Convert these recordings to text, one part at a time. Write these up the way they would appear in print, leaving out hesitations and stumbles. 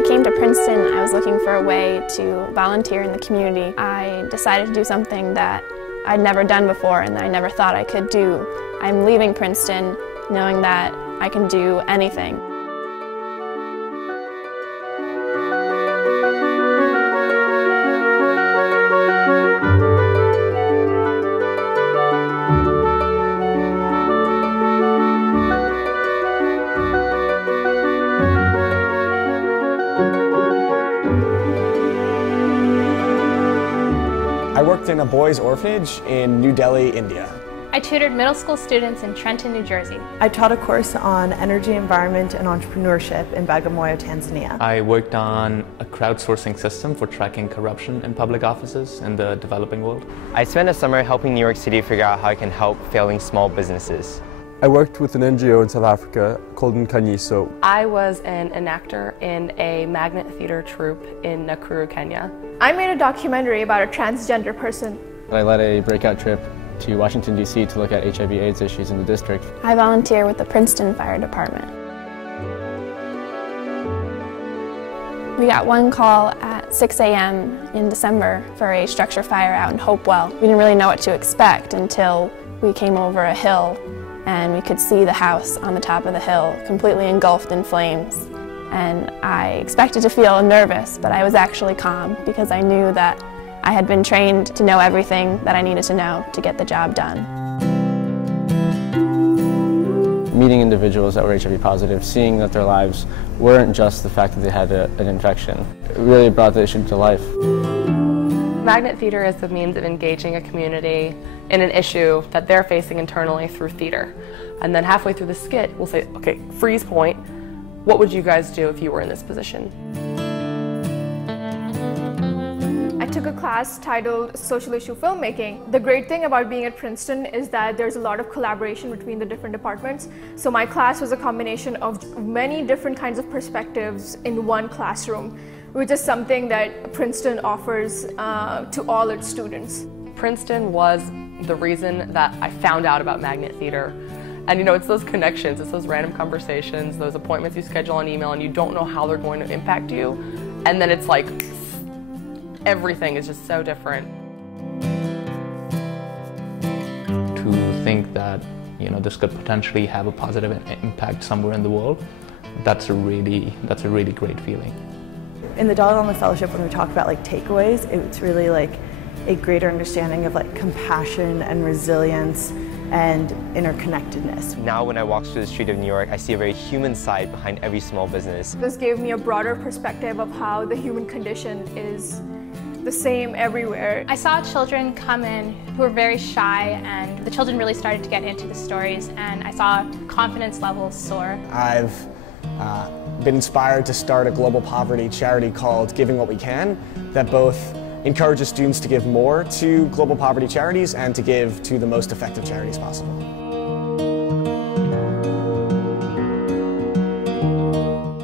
I came to Princeton, I was looking for a way to volunteer in the community. I decided to do something that I'd never done before and that I never thought I could do. I'm leaving Princeton knowing that I can do anything. I worked in a boys' orphanage in New Delhi, India. I tutored middle school students in Trenton, New Jersey. I taught a course on energy, environment, and entrepreneurship in Bagamoyo, Tanzania. I worked on a crowdsourcing system for tracking corruption in public offices in the developing world. I spent a summer helping New York City figure out how I can help failing small businesses. I worked with an NGO in South Africa called Nkanyiso. I was an actor in a magnet theater troupe in Nakuru, Kenya. I made a documentary about a transgender person. I led a breakout trip to Washington, D.C. to look at HIV/AIDS issues in the district. I volunteer with the Princeton Fire Department. We got one call at 6 a.m. in December for a structure fire out in Hopewell. We didn't really know what to expect until we came over a hill and we could see the house on the top of the hill completely engulfed in flames. And I expected to feel nervous, but I was actually calm because I knew that I had been trained to know everything that I needed to know to get the job done. Meeting individuals that were HIV positive, seeing that their lives weren't just the fact that they had an infection, it really brought the issue to life. Magnet theater is the means of engaging a community in an issue that they're facing internally through theater. And then halfway through the skit, we'll say, okay, freeze point. What would you guys do if you were in this position? I took a class titled Social Issue Filmmaking. The great thing about being at Princeton is that there's a lot of collaboration between the different departments. So my class was a combination of many different kinds of perspectives in one classroom, which is something that Princeton offers to all its students. Princeton was the reason that I found out about magnet theater. And you know, it's those connections, it's those random conversations, those appointments you schedule on email and you don't know how they're going to impact you. And then it's like, everything is just so different. To think that, you know, this could potentially have a positive impact somewhere in the world, that's a really great feeling. In the Dalai Lama Fellowship, when we talk about like takeaways, it's really like a greater understanding of like compassion and resilience and interconnectedness. Now when I walk through the street of New York, I see a very human side behind every small business. This gave me a broader perspective of how the human condition is the same everywhere. I saw children come in who were very shy, and the children really started to get into the stories, and I saw confidence levels soar. I've been inspired to start a global poverty charity called Giving What We Can that both encourages students to give more to global poverty charities and to give to the most effective charities possible.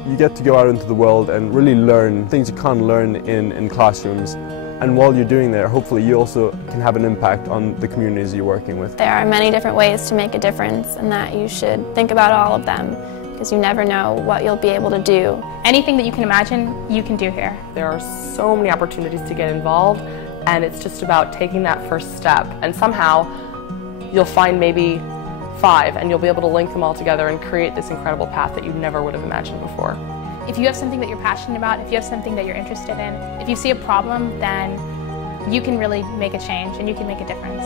You get to go out into the world and really learn things you can't learn in classrooms. And while you're doing that, hopefully you also can have an impact on the communities you're working with. There are many different ways to make a difference, and that you should think about all of them, because you never know what you'll be able to do. Anything that you can imagine, you can do here. There are so many opportunities to get involved, and it's just about taking that first step. And somehow, you'll find maybe 5, and you'll be able to link them all together and create this incredible path that you never would have imagined before. If you have something that you're passionate about, if you have something that you're interested in, if you see a problem, then you can really make a change and you can make a difference.